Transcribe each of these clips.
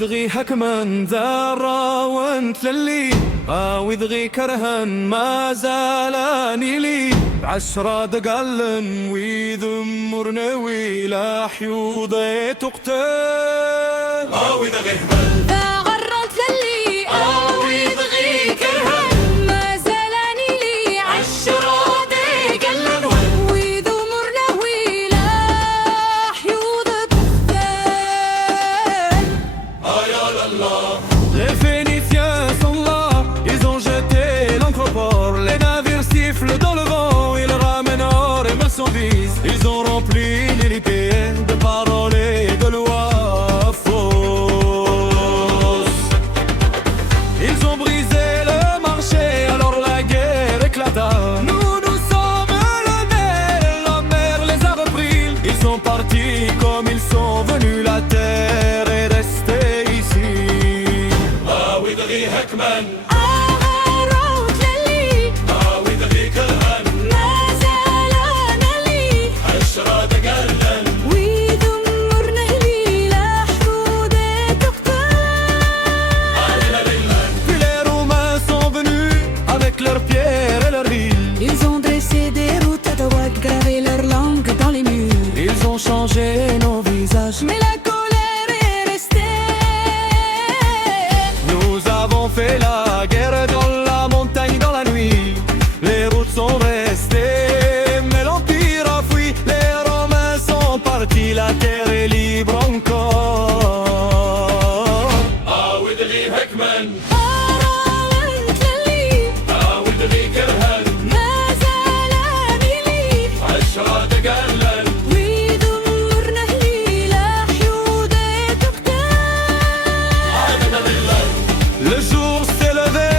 ويدغي حكما ذرة وانت للي ويدغي كرها ما زالاني لي عشرة دقلن ويذمرنا ويلا حيوضي تقتل ويدغي هبل غرنت للي ويدغي كرها ما زالاني لي عشرة دقلن ويذمرنا ويلا حيوض تقتل يا الله. Les Phéniciens sont là, ils ont jeté l'ancre au port. Les navires sifflent dans le vent, ils ramènent or et marchandises. Ils ont rempli les rivières de paroles et de lois fausses. Ils ont brisé le marché, alors la guerre éclata. Nous, nous sommes la mer les a repris. Ils sont partis comme ils sont venus, la terre est restée ici. ويدغي هكمن غرنت للي ويدغي كرهن ما زالاني لي عشرة دقلن ويذمرنا ليلة حيوض تقتل Puis les Romains sont venus avec leurs pierres et leurs villes. Ils ont dressé des routes à droite, gravé leur langue dans les murs. Ils ont changé nos visages. Mais la colère est restée. Nous avons fait la guerre dans la montagne, dans la nuit. Les routes sont restées, mais l'Empire a fui. Les Romains sont partis, la terre est libre encore. ويدغي هكمن غرنت للي ويدغي كرهن ما زالاني لي عشرة دقلن ويذمرنا ليلة حيوض تقتل Le jour s'est levé,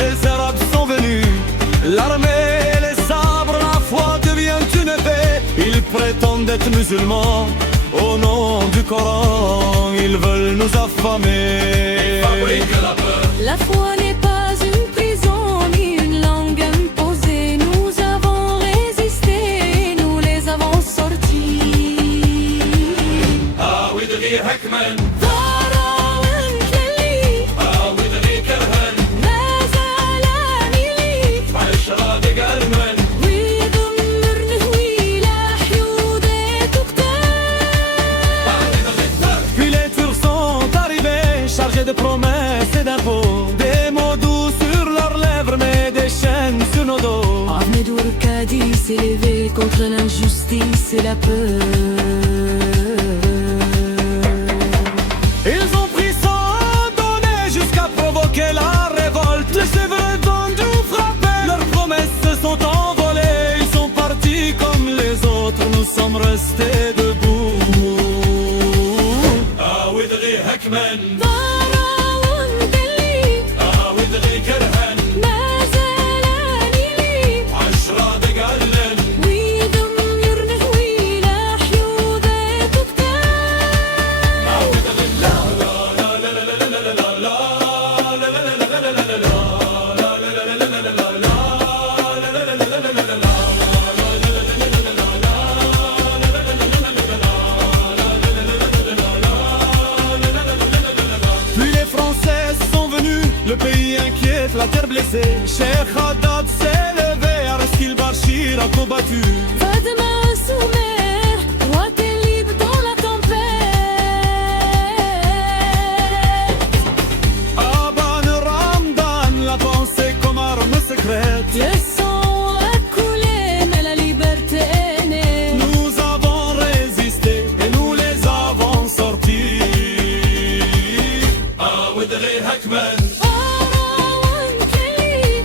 les Arabes sont venus. L'armée, les sabres, la foi devient une paix. Ils prétendent être musulmans. Au nom du Coran, ils veulent nous affamer. fabrique la peur. La foi n'est pas une prison ni une langue imposée. Nous avons résisté, nous les avons sortis. ويدغي هكمن غرنت للي ويدغي كرهن ما زالاني لي عشرة دقلن ويذمرنا ويلا حيوض تقتل Puis les Turcs sont arrivés, chargés de promesses et d'impôts. Des mots doux sur leurs lèvres, mais des chaînes sur nos dos. Ahmed Ourkadi s'est levé contre l'injustice et la peur. Ils ont pris sans donner jusqu'à provoquer la révolte. Les cheveux vendus frappaient, leurs promesses se sont envolées. Ils sont partis comme les autres, nous sommes restés debout. ويدغي هكمن غرنت للي ويدغي كرهن ما زالاني لي عشرة دقلن ويذمرنا ويلا حيوض Puis les Français sont venus, le pays inquiète, la terre blessée. Cheikh Haddad s'est levé, Arskil Bachir a combattu. Fadma Soumer, roi t'es libre dans la tempête. Aban Ramdan, la pensée comme arme secrète. Le sang a coulé, mais la liberté est née. Nous avons résisté et nous les avons sortis. ويدغي هكمن غرنت للي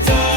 التاج